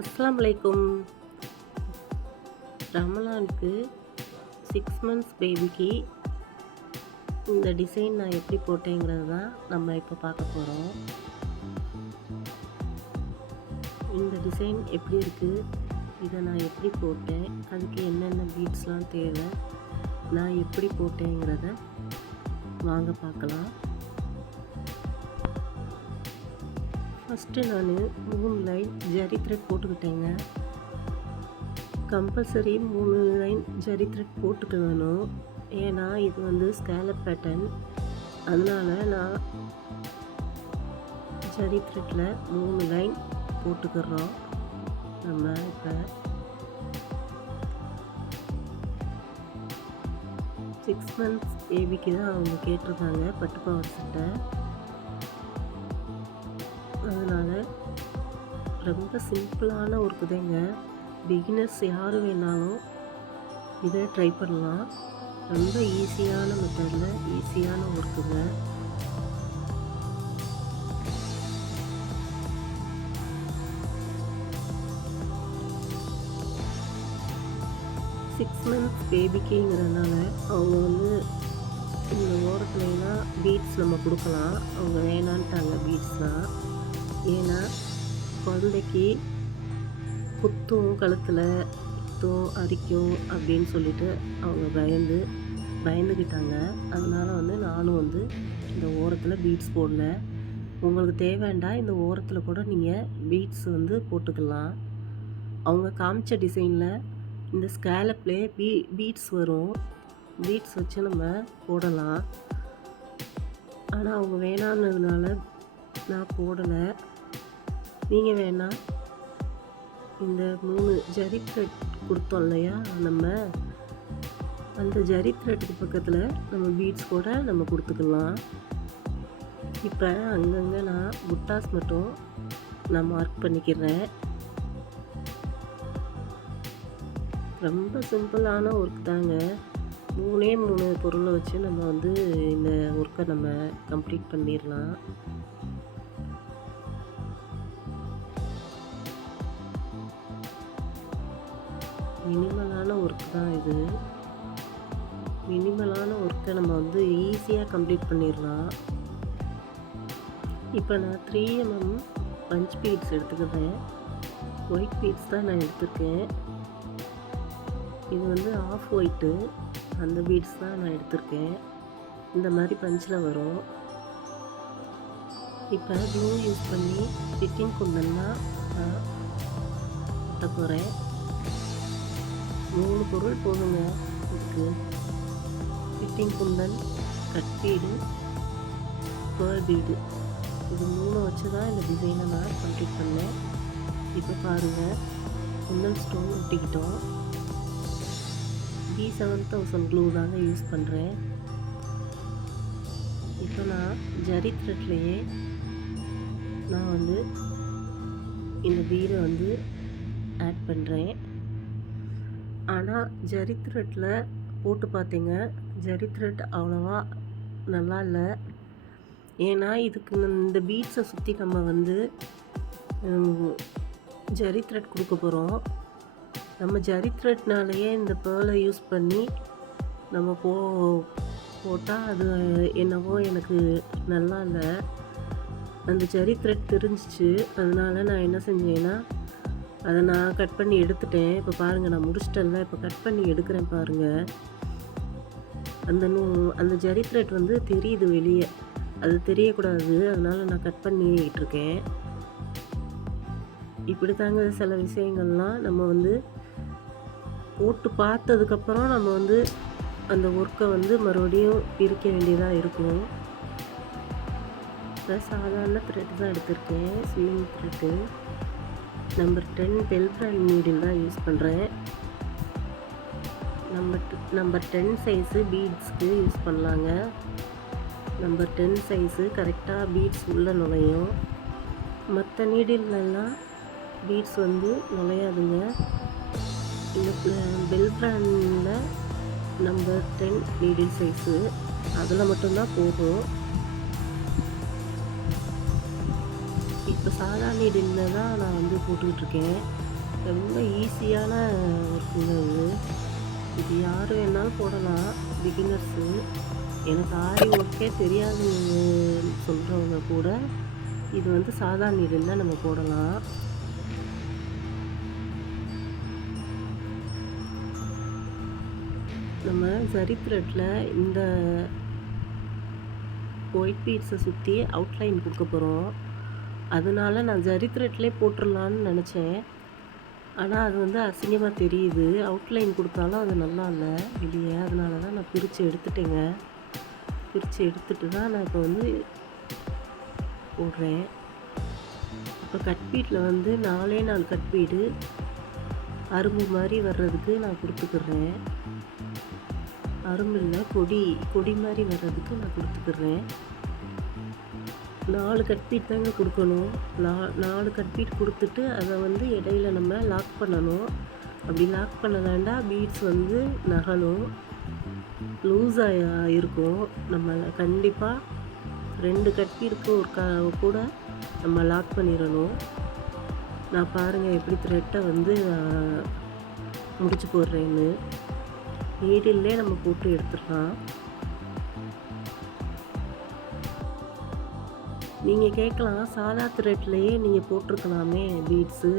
அஸ்ஸலாமு அலைக்கும். ரமலானுக்கு 6 மந்த்ஸ் பேபிக்கு இந்த டிசைன் நான் எப்படி போட்டேங்கிறது தான் நம்ம இப்போ பார்க்க போகிறோம். இந்த டிசைன் எப்படி இருக்குது, இதை நான் எப்படி போட்டேன், அதுக்கு என்னென்ன பீட்ஸ்லாம் தேவை, நான் எப்படி போட்டேங்கிறத வாங்க பார்க்கலாம். ஃபஸ்ட்டு நான் 3 லைன் ஜரி த்ரெட் போட்டுக்கிட்டேங்க. கம்பல்சரி 3 லைன் ஜரி த்ரெட் போட்டுக்க வேணும். ஏன்னா இது வந்து ஸ்கேலப் பேட்டர்ன், அதனால் நான் ஜரி த்ரெட்டில் 3 லைன் போட்டுக்கிறோம். நம்ம இப்போ 6 மந்த்ஸ் பேபிக்கு தான் அவங்க கேட்டிருக்காங்க பட்டுப்பாவாடை சட்டை. அதனால் ரொம்ப சிம்பிளான ஒரு கதைங்க. பிகினர்ஸ் யார் வேணாலும் இதை ட்ரை பண்ணலாம். ரொம்ப ஈஸியான மெத்தடில் ஈஸியான ஒர்க்குங்க. சிக்ஸ் மந்த்ஸ் பேபிக்குங்கிறதுனால அவங்க வந்து இந்த ஓரத்துலலாம் பீட்ஸ் நம்ம கொடுக்கலாம். அவங்க வேணான்ட்டாங்க பீட்ஸ்லாம். ஏன்னா குழந்தைக்கு குத்தும், கழுத்தில் குத்தும், அரிக்கும் அப்படின்னு சொல்லிட்டு அவங்க பயந்துக்கிட்டாங்க. அதனால் வந்து நானும் வந்து இந்த ஓரத்தில் பீட்ஸ் போடல. உங்களுக்கு தேவைண்டா இந்த ஓரத்தில் கூட நீங்கள் பீட்ஸ் வந்து போட்டுக்கலாம். அவங்க காமிச்ச டிசைனில் இந்த ஸ்கேலப்லேயே பீட்ஸ் வரும். பீட்ஸ் வச்சு நம்ம போடலாம். ஆனால் அவங்க வேணான்னதுனால நான் போடலை. நீங்கள் வேணால் இந்த 3 ஜரி த்ரெட் கொடுத்தோம் இல்லையா, நம்ம அந்த ஜரி த்ரெட்டுக்கு பக்கத்தில் நம்ம பீட்ஸ் கூட நம்ம கொடுத்துக்கலாம். இப்போ அங்கங்கே நான் புட்டாஸ் மட்டும் நான் மார்க் பண்ணிக்கிறேன். ரொம்ப சிம்பிளான ஒர்க் தாங்க. 3 பொருளை வச்சு நம்ம வந்து இந்த ஒர்க்கை நம்ம கம்ப்ளீட் பண்ணிடலாம். மினிமலான ஒர்க் தான் இது. மினிமலான ஒர்க்கை நம்ம வந்து ஈஸியாக கம்ப்ளீட் பண்ணிடலாம். இப்போ நான் 3 mm பஞ்ச் பீட்ஸ் எடுத்துக்கிறேன். ஒயிட் பீட்ஸ் தான் நான் எடுத்துருக்கேன். இது வந்து ஆஃப் ஒயிட்டு, அந்த பீட்ஸ் தான் நான் எடுத்திருக்கேன். இந்த மாதிரி பஞ்சில் வரும். இப்போ க்ளூ யூஸ் பண்ணி ஃபிட்டிங் குண்டன்னா நான் ஒட்ட போகிறேன். 3 பொருள் போதுங்க இதுக்கு. Fitting kundan, cut bead, pearl bead, இது 3 வச்சு தான் இந்த டிசைனை நான் கம்ப்ளீட் பண்ணேன். இப்போ பாருங்கள், குந்தன் ஸ்டோன் ஒட்டிக்கிட்டோம். B7000 க்ளூ தாங்க யூஸ் பண்ணுறேன். இப்போ நான் ஜரி த்ரெட்லேயே நான் வந்து இந்த பீடை வந்து ஆட் பண்ணுறேன். ஆனால் ஜரி த்ரெட்டில் போட்டு பார்த்தீங்க, ஜரி த்ரெட் அவ்வளோவா நல்லா இல்லை. ஏன்னா இதுக்கு இந்த பீட்ஸை சுற்றி நம்ம வந்து ஜரி த்ரெட் கொடுக்க போகிறோம். நம்ம ஜரி த்ரெட்னாலேயே இந்த பேர்லை யூஸ் பண்ணி நம்ம போட்டால் அது என்னவோ எனக்கு நல்லா இல்லை. அந்த ஜரி த்ரெட் தெரிஞ்சிச்சு. அதனால நான் என்ன செஞ்சேன்னா அதை நான் கட் பண்ணி எடுத்துட்டேன். இப்போ பாருங்கள், நான் முடிச்சிட்டேன்ல. இப்போ கட் பண்ணி எடுக்கிறேன் பாருங்கள். அந்த ஜரி த்ரெட் வந்து தெரியுது வெளியே, அது தெரியக்கூடாது. அதனால் நான் கட் பண்ணிக்கிட்டு இருக்கேன். இப்படி தாங்க சில விஷயங்கள்லாம் நம்ம வந்து போட்டு பார்த்ததுக்கப்புறம் நம்ம வந்து அந்த ஒர்க்கை வந்து மறுபடியும் பிரிக்க வேண்டியதாக இருக்கும். இப்போ சாதாரண த்ரெட் தான் எடுத்திருக்கேன், swing thread. Number 10 bell brand needle தான் யூஸ் பண்ணுறேன். நம்பர் 10 சைஸு பீட்ஸ்க்கு யூஸ் பண்ணலாங்க. நம்பர் 10 சைஸு கரெக்டாக பீட்ஸ் உள்ளே நுழையும். மற்ற நீடிலெல்லாம் பீட்ஸ் வந்து நுழையாதுங்க. இந்த பெல் பிராண்டில் நம்பர் 10 நீடில் சைஸு அதில் மட்டும்தான் போகும். இப்போ சாதா நீடிலில் தான் நான் வந்து போட்டுக்கிட்டுருக்கேன். ரொம்ப ஈஸியான ஒர்க்குங்க இது. இது யார் வேணாலும் போடலாம், பிகினர்ஸு. எனக்கு ஆரி ஒர்க்கே தெரியாதுன்னு சொல்கிறவங்க கூட இது வந்து சாதா நீடிலில் நம்ம போடலாம். நம்ம ஜரி த்ரெட்டில் இந்த ஒயிட் பீட்ஸை சுற்றி அவுட்லைன் கொடுக்க போகிறோம். அதனால நான் ஜரி த்ரெட்லேயே போட்டுடலான்னு நினச்சேன். ஆனால் அது வந்து அசிங்கமாக தெரியுது. அவுட்லைன் கொடுத்தாலும் அது நல்லா இல்லை வெளியே. அதனால தான் நான் பிரித்து எடுத்துட்டேங்க. பிரித்து எடுத்துட்டு தான் நான் இப்போ வந்து போடுறேன். இப்போ கட் பீட்டில் வந்து 4 கட் பீடு அரும்பு மாதிரி வர்றதுக்கு நான் கொடுத்துக்கிறேன். அரும்பு இல்லை, கொடி மாதிரி வர்றதுக்கு நான் கொடுத்துக்கிறேன். 4 கட் பீட் தாங்க கொடுக்கணும். 4 கட் பீட் கொடுத்துட்டு அதை வந்து இடையில நம்ம லாக் பண்ணணும். அப்படி லாக் பண்ணலாண்டா பீட்ஸ் வந்து நகலும், லூஸாக இருக்கும். நம்ம கண்டிப்பாக 2 கட் பீடுக்கு ஒரு கூட நம்ம லாக் பண்ணிடணும். நான் பாருங்கள் எப்படி த்ரெட்டை வந்து முடிச்சு போடுறேன்னு. நீடில்லே நம்ம போட்டு எடுத்துடலாம். நீங்கள் கேட்கலாம், சாதா த்ரெட்லேயே நீங்கள் போட்டிருக்கலாமே பீட்ஸு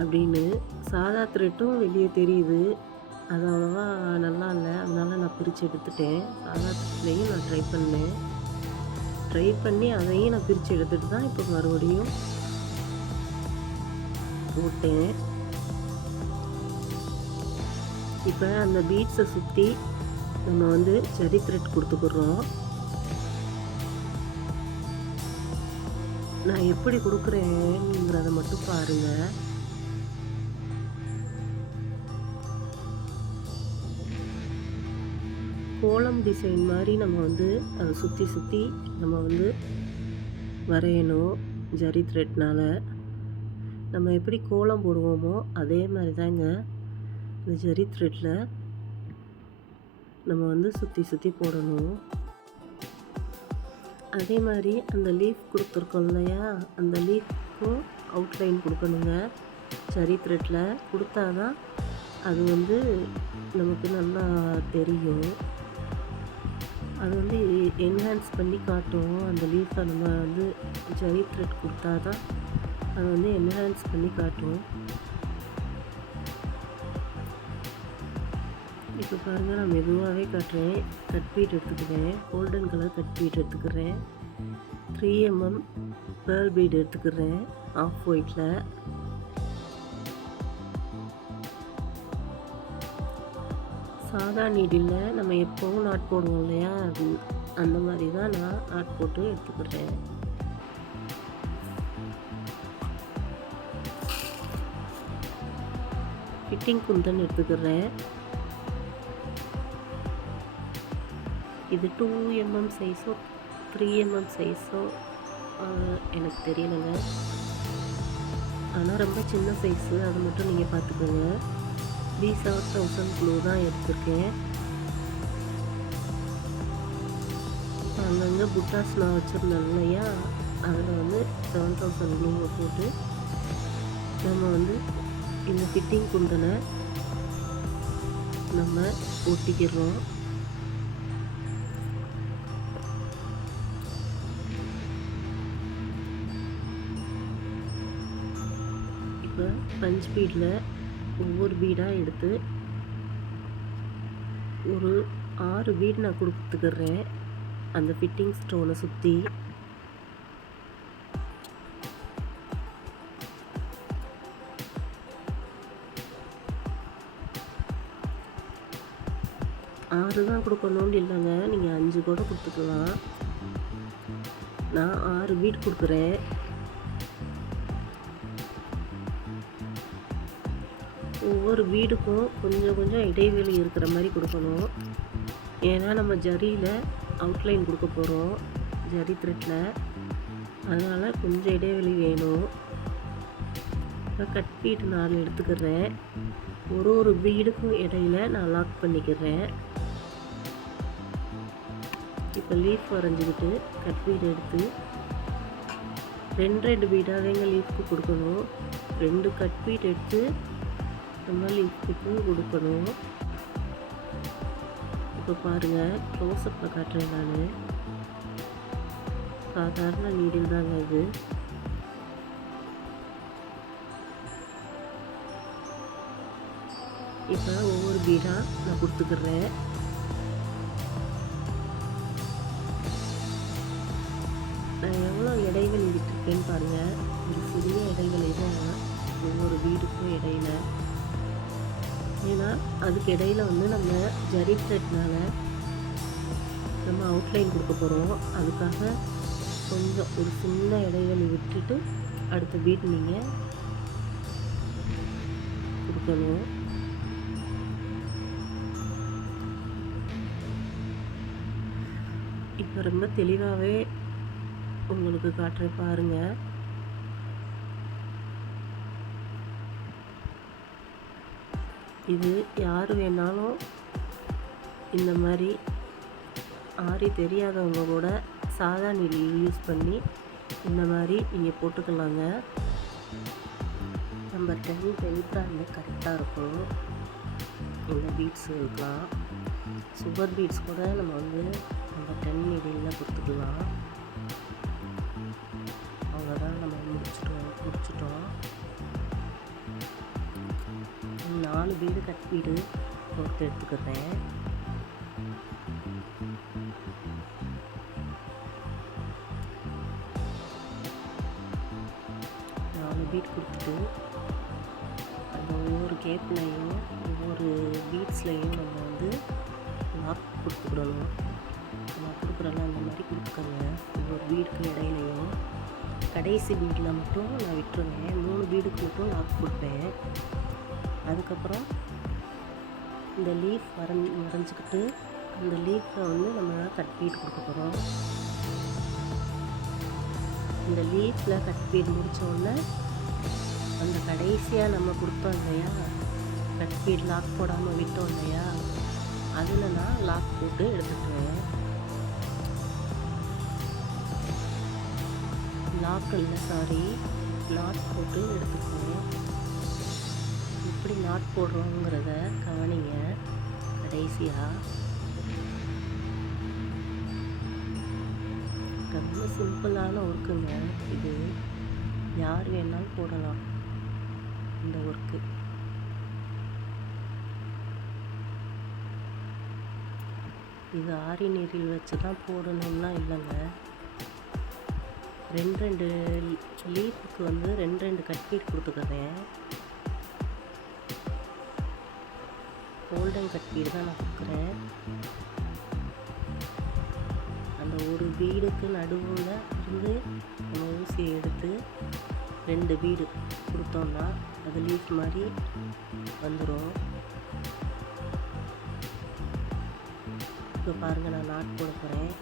அப்படின்னு. சாதா த்ரெட்டும் வெளியே தெரியுது, அது அவ்வளோவா நல்லா இல்லை. அதனால் நான் பிரித்து எடுத்துட்டேன். சாதா த்ரெட்லேயும் நான் ட்ரை பண்ணி அதையும் நான் பிரித்து எடுத்துகிட்டு தான் இப்போ மறுபடியும் போட்டேன். இப்போ அந்த பீட்ஸை சுற்றி நம்ம வந்து ஜரி த்ரெட் கொடுத்துக்குறோம். நான் எப்படி கொடுக்குறேங்கிறத மட்டும் பாருங்கள். கோலம் டிசைன் மாதிரி நம்ம வந்து அதை சுற்றி நம்ம வந்து வரையணும். ஜரி த்ரெட்னால் நம்ம எப்படி கோலம் போடுவோமோ அதே மாதிரி தாங்க இந்த ஜரி த்ரெட்டில் நம்ம வந்து சுற்றி போடணும். அதே மாதிரி அந்த லீஃப் கொடுத்துருக்கோம் இல்லையா, அந்த லீஃப்க்கும் அவுட்லைன் கொடுக்கணுங்க. ஜரி த்ரெட்டில் கொடுத்தா தான் அது வந்து நமக்கு நல்லா தெரியும். அது வந்து என்ஹான்ஸ் பண்ணி காட்டும். அந்த லீஃபை நம்ம வந்து ஜரி த்ரெட் கொடுத்தா தான் அது வந்து என்ஹான்ஸ் பண்ணி காட்டும். இப்போ பாருங்கள், நான் மெதுவாகவே காட்டுறேன். கட் பீட் எடுத்துக்கிறேன். கோல்டன் கலர் கட் பீட் எடுத்துக்கிறேன். 3 mm பேர்ல் பீட் எடுத்துக்கிறேன் ஆஃப் ஒயிட்டில். சாதா நீடில் நம்ம எப்போவும் நாட் போடுவோம் இல்லையா, அது அந்த மாதிரி தான் நான் நாட் போட்டு எடுத்துக்கிறேன். ஃபிட்டிங் குந்தன் எடுத்துக்கிறேன். இது 2 mm சைஸோ 3 mm சைஸோ எனக்கு தெரியலைங்க. ஆனால் ரொம்ப சின்ன சைஸு, அது மட்டும் நீங்கள் பார்த்துக்கோங்க. B7000 க்ளூ தான் எடுத்திருக்கேன். அங்கங்கே புட்டாஸ் நான் வச்சுருந்தேன் இல்லையா, அதில் வந்து 7000 க்ளூவை போட்டு நம்ம வந்து இந்த ஃபிட்டிங் குந்தனை நம்ம ஒட்டிக்கிறோம். இப்போ பஞ்ச் பீடில் ஒவ்வொரு பீடாக எடுத்து ஒரு 6 பீட் நான் கொடுத்துக்கிறேன் அந்த ஃபிட்டிங் ஸ்டோனை சுற்றி. ஆறு தான் கொடுக்கணும்னு இல்லைங்க, நீங்கள் 5 கூட கொடுத்துக்கலாம். நான் 6 பீட் கொடுக்குறேன். ஒவ்வொரு வீடுக்கும் கொஞ்சம் இடைவெளி இருக்கிற மாதிரி கொடுக்கணும். ஏன்னா நம்ம ஜரியில் அவுட்லைன் கொடுக்க போகிறோம் ஜரி த்ரெட்டில், அதனால் கொஞ்சம் இடைவெளி வேணும். இப்போ கட் பீட் 4 எடுத்துக்கிறேன். ஒரு வீடுக்கும் இடையில நான் லாக் பண்ணிக்கிறேன். இப்போ லீஃப் வரைஞ்சிக்கிட்டு கட் பீட் எடுத்து 2 பீடாகங்க லீஃப்க்கு கொடுக்கணும். 2 கட் பீட் எடுத்து நம்ம லீஃப்க்கு கொடுக்கணும். இப்போ பாருங்கள், க்ளோஸ்அப்பில் காட்டுறேன் நான். சாதாரண நீடில் தாங்க இது. இப்போ ஒவ்வொரு பீடாக நான் கொடுத்துக்கிறேன். நான் எவ்வளோ இடைவெளி விட்டுருக்கேன்னு பாருங்கள். ஒரு சிறிய இடைவெளி தான் ஒவ்வொரு வீடுக்கும் இடையில. ஏன்னா அதுக்கு இடையில நம்ம ஜரி த்ரெட்னால நம்ம அவுட்லைன் கொடுக்க போகிறோம். அதுக்காக கொஞ்சம் ஒரு சின்ன இடைவெளி விட்டுட்டு அடுத்த பீட் நீங்கள் கொடுக்கணும். இப்போ ரொம்ப தெளிவாகவே உங்களுக்கு காட்டுறேன் பாருங்கள். இது யார் வேணாலும் இந்த மாதிரி ஆரி தெரியாதவங்க கூட சாதா நீடில் யூஸ் பண்ணி இந்த மாதிரி நீங்கள் போட்டுக்கலாங்க. நம்பர் 10 பெல்ப்ராண்டில் கரெக்டாக இருக்கும். இந்த பீட்ஸ் இருக்கலாம். சுகர் பீட்ஸ் கூட நம்ம நம்பர் 10 நீடிலில் கொடுத்துக்கலாம். அவ்வளோதான், நம்ம முடிச்சிட்டோம். 4 பீடு கட் பீடு போட்டு எடுத்துக்கிறேன். பீட் கொடுத்துட்டு அந்த ஒவ்வொரு கேப்லையும் ஒவ்வொரு பீட்ஸ்லையும் நம்ம லாக் கொடுத்துக்கிடணும். நான் கொடுக்குறேன்னா அந்த மாதிரி கொடுத்துக்கோங்க. ஒவ்வொரு பீடுக்கு இடையிலையும் கடைசி பீடில் மட்டும் நான் விட்டுருவேன். 3 பீடுக்கு மட்டும் லாக் கொடுப்பேன். அதுக்கப்புறம் இந்த லீஃப் வரைஞ்சிக்கிட்டு அந்த லீஃபில் நம்ம கட் பீட் கொடுக்க போகிறோம். இந்த லீஃபில் கட் பீட் முடித்தோடனே அந்த கடைசியாக நம்ம கொடுத்தோம் இல்லையா, கட் பீட் லாக் போடாமல் விட்டோம் இல்லையா, அதில் நான் லாக் போட்டு எடுத்துக்குவேன். நாட் போட்டு எடுத்துக்குவேன். எப்படி நாட் போடுறோங்கிறத கவனிங்க. கடைசியாக ரொம்ப சிம்பிளான ஒர்க்குங்க இது. யார் வேணாலும் போடலாம் இந்த ஒர்க்கு. இது ஆரி நீரில் வச்சு தான் போடணும்லாம் இல்லைங்க. 2 லீஃபுக்கு 2 கட் பீட் கொடுத்துக்கிறேன். கோல்டன் கட் பீட் தான் நான் கொடுக்குறேன். அந்த ஒரு பீடுக்கு நடுவில் நம்ம ஊசியை எடுத்து 2 பீடு கொடுத்தோம்னா அது லீஃப் மாதிரி வந்துடும். இப்போ பாருங்கள், நான் நாட் போட போகிறேன்.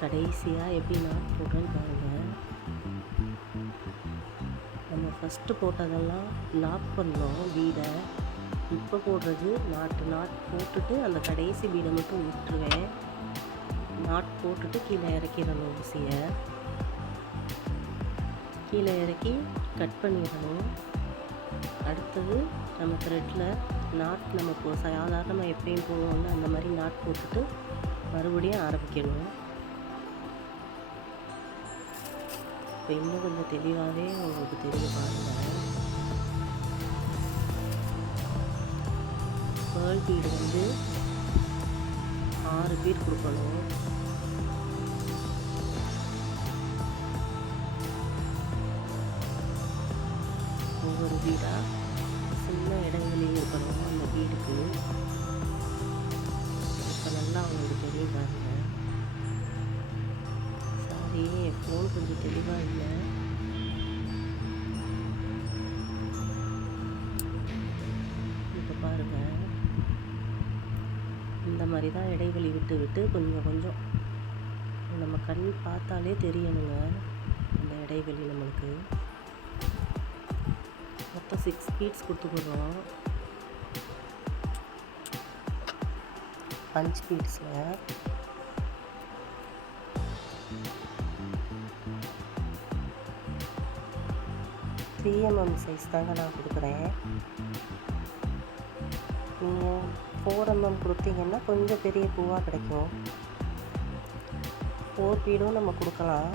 கடைசியாக எப்படி நாட் போடுறேன்னு பாருங்கள். நம்ம ஃபஸ்ட்டு போட்டதெல்லாம் லாக் பண்ணோம் பீடை. இப்போ போடுறது நாட் போட்டுட்டு அந்த கடைசி பீடை மட்டும் விட்டுருவேன். நாட் போட்டுட்டு கீழே இறக்கிடணும். ஊசியை கீழே இறக்கி கட் பண்ணிடணும். அடுத்தது நம்ம த்ரெட்டில் நாட் நம்ம சாதாரணமாக எப்பயும் போடுவோம்ல அந்த மாதிரி நாட் போட்டுட்டு மறுபடியும் ஆரம்பிக்கணும். இப்போ இன்னும் கொஞ்சம் தெளிவாகவே உங்களுக்கு தெரியும் பாருங்கள். பேர்ல் பீடு 6 பீட் கொடுக்கணும். ஒவ்வொரு வீடாக சின்ன இடங்களே இருக்கணும் அந்த வீடுக்கு. இப்போ நல்லா அவங்களுக்கு தெரியும் பாருங்க. சாரி, என் ஃபோன் கொஞ்சம் தெளிவாக இல்லை. இப்போ பாருங்கள், இந்த மாதிரி தான் இடைவெளி விட்டு விட்டு கொஞ்சம் கொஞ்சம் நம்ம கண் பார்த்தாலே தெரியணுங்க அந்த இடைவெளி. நம்மளுக்கு மொத்தம் 6 பீட்ஸ் கொடுத்துக்கிறோம். 5 பீட்ஸில் 3mm சைஸ் தாங்க நான் கொடுக்குறேன். நீங்கள் 4mm கொடுத்தீங்கன்னா கொஞ்சம் பெரிய பூவாக கிடைக்கும். 4 பீடும் நம்ம கொடுக்கலாம்,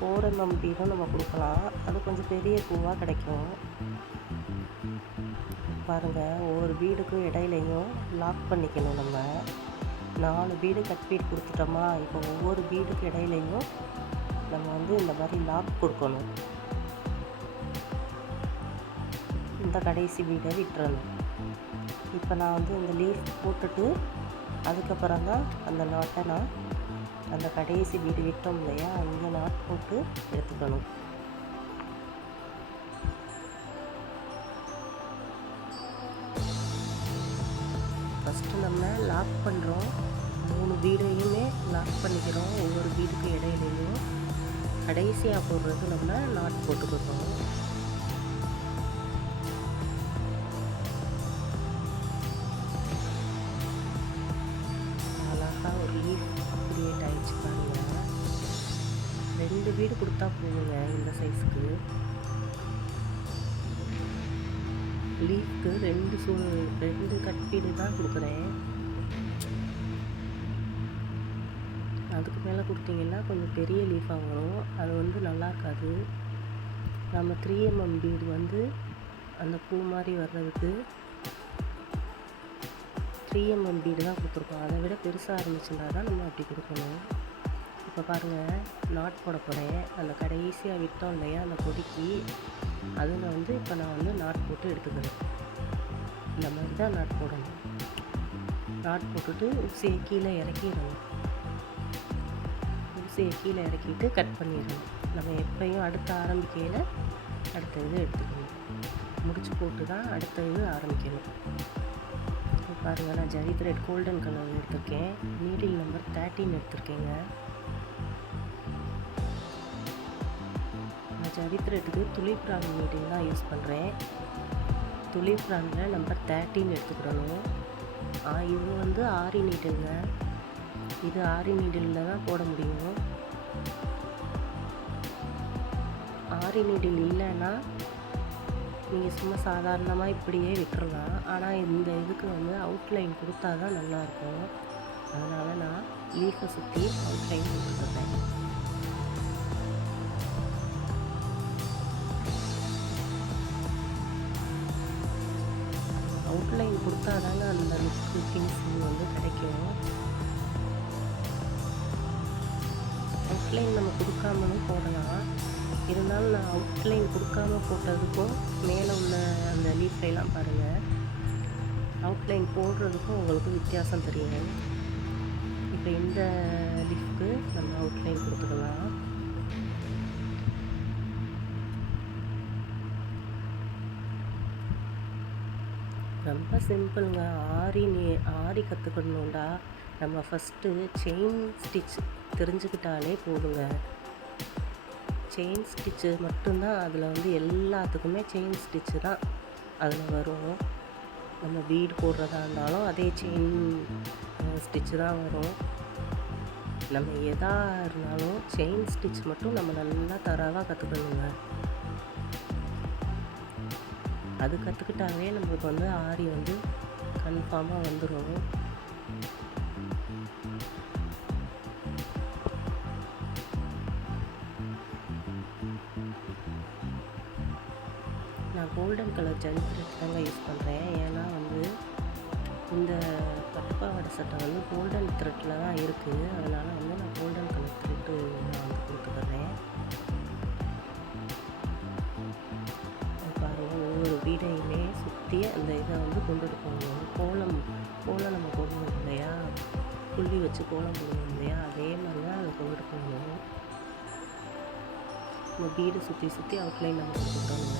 4mm பீடும் நம்ம கொடுக்கலாம். அது கொஞ்சம் பெரிய பூவாக கிடைக்கும். பாருங்கள், ஒவ்வொரு பீடுக்கும் இடையிலையும் லாக் பண்ணிக்கணும். நம்ம 4 பீடு கட் பீட் கொடுத்துட்டோமா, இப்போ ஒவ்வொரு பீடுக்கு இடையிலையும் நம்ம வந்து இந்த மாதிரி லாக் கொடுக்கணும். இந்த கடைசி பீடை விட்டுறணும். இப்போ நான் வந்து இந்த லீஃப் போட்டுட்டு அதுக்கப்புறம் தான் அந்த நாட்டை நான் அந்த கடைசி பீடு விட்டோம் இல்லையா, அங்கே நாட் போட்டு எடுத்துக்கணும். ஃபஸ்ட்டு நம்ம லாக் பண்ணுறோம், 3 பீடையுமே லாக் பண்ணிக்கிறோம். ஒவ்வொரு பீடுக்கு இடையிலையும் கடைசியாக போடுறது நம்ம நாட் போட்டுக்கிறோம். அழகாக ஒரு லீஃப் கிரியேட் ஆகிடுச்சு பாருங்க. 2 பீடு கொடுத்தா போதுங்க இந்த சைஸுக்கு. லீஃப்க்கு 2 கட் பீடு தான் கொடுக்குறேன். அதுக்கு மேலே கொடுத்தீங்கன்னா கொஞ்சம் பெரிய லீஃபாக வரும், அது வந்து நல்லா இருக்காது. நம்ம 3mm பீடு வந்து அந்த பூ மாதிரி வர்றதுக்கு 3mm பீடு தான் கொடுத்துருக்கோம். அதை விட பெருசாக இருந்துச்சுன்னா தான் நம்ம அப்படி கொடுக்கணும். இப்போ பாருங்கள், நாட் போட போகிறேன். அந்த கடைசியாக விட்டோம் இல்லையா அந்த கொடிக்கு, அதில் வந்து இப்போ நான் வந்து நாட் போட்டு எடுத்துக்கிறேன். இந்த மாதிரி தான் நாட் போடணும். நாட் போட்டுட்டு ஊசியை கீழே இறக்கிடணும். ஊசியை கீழே இறக்கிட்டு கட் பண்ணிடணும். நம்ம எப்பயும் அடுத்த ஆரம்பிக்கையில் அடுத்த இது எடுத்துக்கணும். முடிச்சு போட்டு தான் அடுத்த இது ஆரம்பிக்கணும். பாருங்கள், நான் ஜரி த்ரெட் கோல்டன் கலர் எடுத்திருக்கேன். நீடில் நம்பர் 13 எடுத்திருக்கேங்க. நான் ஜரி த்ரெட்டுக்கு துளிப் பிராண்ட் நீடில் தான் யூஸ் பண்ணுறேன். துளிப் பிராண்டில் நம்பர் 13 எடுத்துக்கிடணும். இது வந்து ஆரி நீடிலுங்க. இது ஆரி நீடிலில் தான் போட முடியும். ஆரி நீடில் இல்லைன்னா நீங்கள் சும்மா சாதாரணமாக இப்படியே விட்டுறலாம். ஆனால் இந்த இதுக்கு வந்து அவுட்லைன் கொடுத்தா தான் நல்லாயிருக்கும். அதனால் நான் லீஃபை சுற்றி அவுட்லைன் கொடுத்துட்றேன். அவுட்லைன் கொடுத்தா தாங்க அந்த லுக்கு ஃபினிஷிங் வந்து கிடைக்கும். அவுட்லைன் நம்ம கொடுக்காமலும் போடலாம். இருந்தாலும் நான் அவுட்லைன் கொடுக்காம போட்டதுக்கும் மேலே உள்ள அந்த லீஃப்லாம் பாருங்கள், அவுட்லைன் போடுறதுக்கும் உங்களுக்கு வித்தியாசம் தெரியும். இப்போ இந்த லீஃப்க்கு நம்ம அவுட்லைன் கொடுத்துக்கலாம். ரொம்ப சிம்பிளுங்க. ஆரி கற்றுக்கணுண்டா நம்ம ஃபஸ்ட்டு செயின் ஸ்டிச் தெரிஞ்சுக்கிட்டாலே போதுங்க. செயின் ஸ்டிச்சு மட்டும்தான் அதில் வந்து எல்லாத்துக்குமே செயின் ஸ்டிச்சு தான் அதில் வரும். நம்ம பீடு போடுறதா இருந்தாலும் அதே செயின் ஸ்டிச்சு தான் வரும். நம்ம எதாக இருந்தாலும் செயின் ஸ்டிச் மட்டும் நம்ம நல்லா தரவாக கற்றுக்கணுங்க. அது கற்றுக்கிட்டாவே நம்மளுக்கு வந்து ஆரி வந்து கன்ஃபார்மாக வந்துடும். நான் கோல்டன் கலர் ஜரி த்ரெட் தாங்க யூஸ் பண்ணுறேன். ஏன்னா வந்து இந்த பட்டுப்பாவாடை சட்டை வந்து கோல்டன் த்ரெட்டில் தான் இருக்குது. அதனால் வந்து நான் கோல்டன் கலர் த்ரெட்டு நான் வந்து கொடுத்துக்கிறேன். பாருங்கள், ஒவ்வொரு வீடையுமே சுற்றி அந்த இதை வந்து கொண்டுட்டு போகணும். கோலம் நம்ம போடணும் இல்லையா, புள்ளி வச்சு கோலம் போடணும் இல்லையா, அதே மாதிரி தான் அதை கொண்டுட்டு போகணும். நம்ம வீடு சுற்றி அவுட்லைன் நம்ம கொடுத்துட்டோங்க.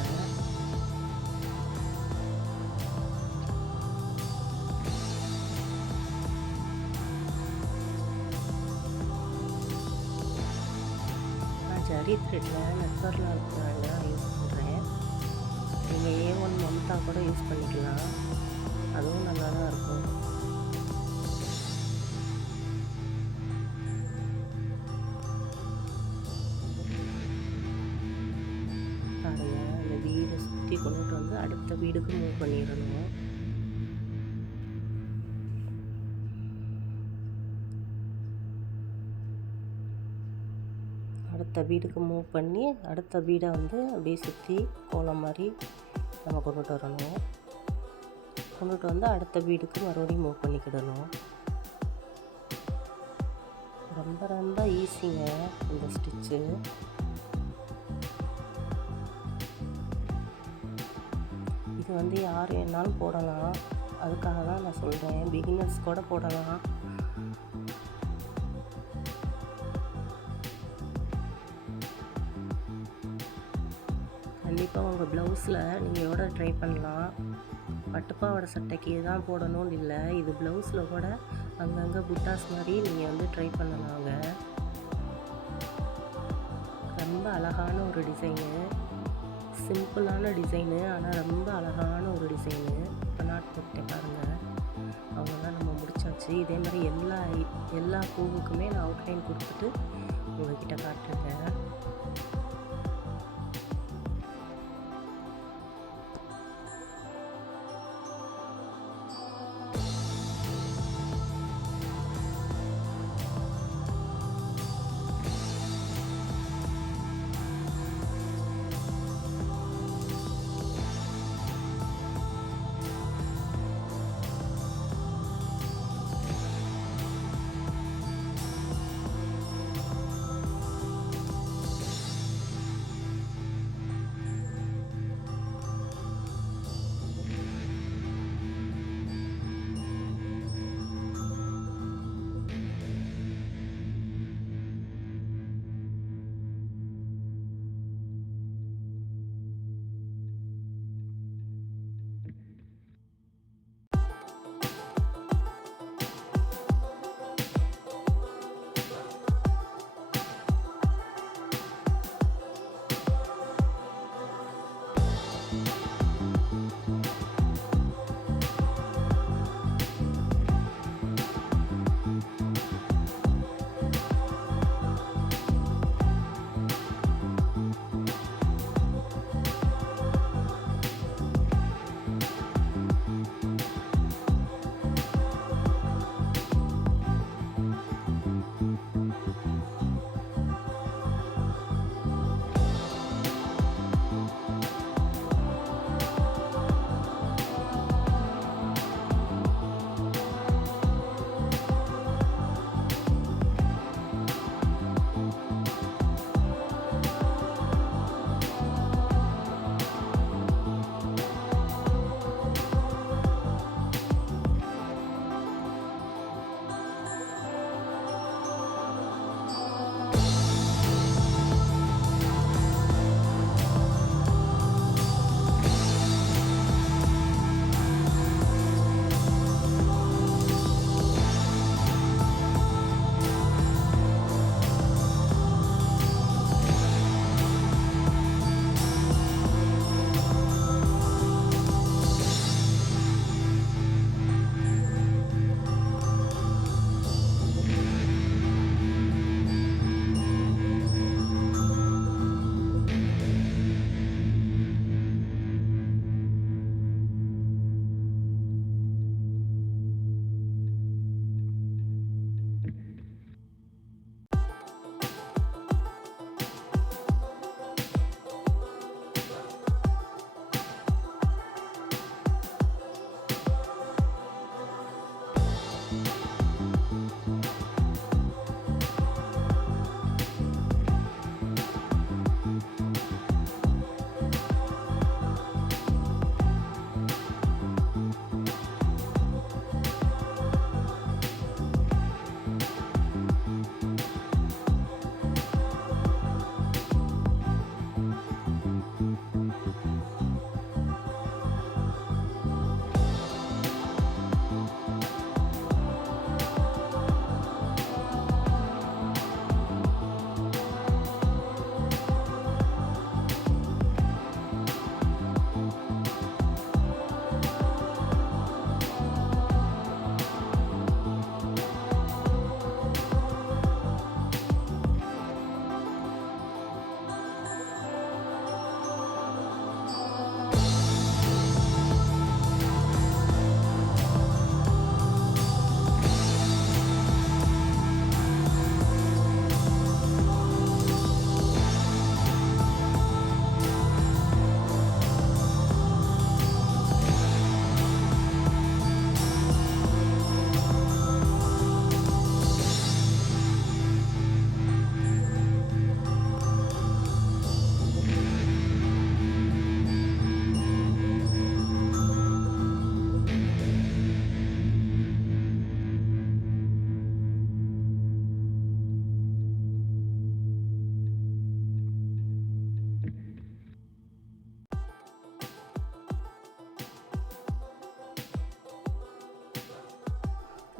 ஜரி த்ரெட்டில் நெட்வொர்க்கில் இருக்கிறாங்க யூஸ் பண்ணுறேன். நீங்கள் A1 மம்தா கூட யூஸ் பண்ணிக்கலாம், அதுவும் நல்லா தான் இருக்கும். கொண்டுட்டு வந்து அடுத்த வீடுக்கு மூவ் பண்ணிடணும். அடுத்த வீடுக்கு மூவ் பண்ணி அடுத்த வீடை வந்து அப்படியே சுற்றி கோலம் மாதிரி நம்ம கொண்டுட்டு வரணும். கொண்டுட்டு வந்து அடுத்த வீடுக்கு மறுபடியும் மூவ் பண்ணிக்கிடணும். ரொம்ப ரொம்ப ஈஸிங்க இந்த ஸ்டிச்சு. இது வந்து யார் வேணாலும் போடலாம், அதுக்காக தான் நான் சொல்கிறேன். பிகினர்ஸ் கூட போடலாம். கண்டிப்பாக உங்கள் ப்ளவுஸில் நீங்கள் ட்ரை பண்ணலாம். பட்டுப்பாவாடை சட்டைக்கு தான் போடணும்னு இல்லை, இது ப்ளவுஸில் கூட அங்கங்கே புட்டாஸ் மாதிரி நீங்கள் வந்து ட்ரை பண்ணலாங்க. ரொம்ப அழகான ஒரு டிசைனு, சிம்பிளான டிசைனு, ஆனால் ரொம்ப அழகான ஒரு டிசைனு. இப்போ நாட் போட்டேன் பாருங்கள், அவ்வளோதான், நம்ம முடிச்சாச்சு. இதே மாதிரி எல்லா பூவுக்குமே நான் அவுட்லைன் கொடுத்துட்டு உங்கள்கிட்ட காட்டுறேங்க.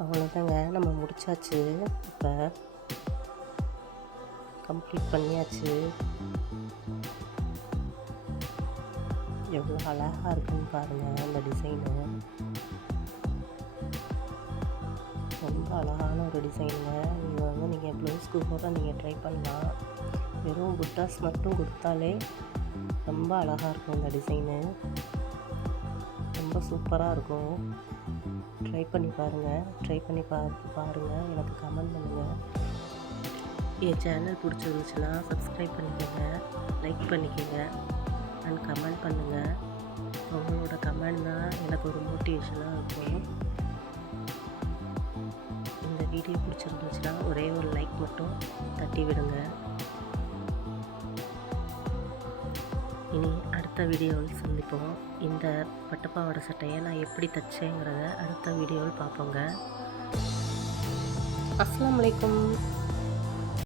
அவ்வளோதாங்க, நம்ம முடிச்சாச்சு. இப்போ கம்ப்ளீட் பண்ணியாச்சு. எவ்வளோ அழகாக இருக்குன்னு பாருங்கள் அந்த டிசைனு. ரொம்ப அழகான ஒரு டிசைனுங்க. இது வந்து நீங்கள் ப்ளவுஸ்க்கு கூட நீங்கள் ட்ரை பண்ணலாம். வெறும் புட்டாஸ் மட்டும் கொடுத்தாலே ரொம்ப அழகாக இருக்கும் இந்த டிசைனு. ரொம்ப சூப்பராக இருக்கும். ட்ரை பண்ணி பாருங்கள். ட்ரை பண்ணி பாருங்கள், எனக்கு கமெண்ட் பண்ணுங்கள். என் சேனல் பிடிச்சிருந்துச்சுன்னா சப்ஸ்கிரைப் பண்ணிக்கோங்க, லைக் பண்ணிக்கோங்க அண்ட் கமெண்ட் பண்ணுங்கள். உங்களோட கமெண்ட் தான் எனக்கு ஒரு மோட்டிவேஷனாக இருக்கும். இந்த வீடியோ பிடிச்சிருந்துச்சுன்னா ஒரே ஒரு லைக் மட்டும் தட்டி விடுங்க. இனி அடுத்த வீடியோவில் சந்திப்போம். இந்த பட்டுப்பாவாடை சட்டையை நான் எப்படி தைச்சேங்கிறத அடுத்த வீடியோவில் பார்ப்போங்க. அஸ்ஸலாமு அலைக்கும்.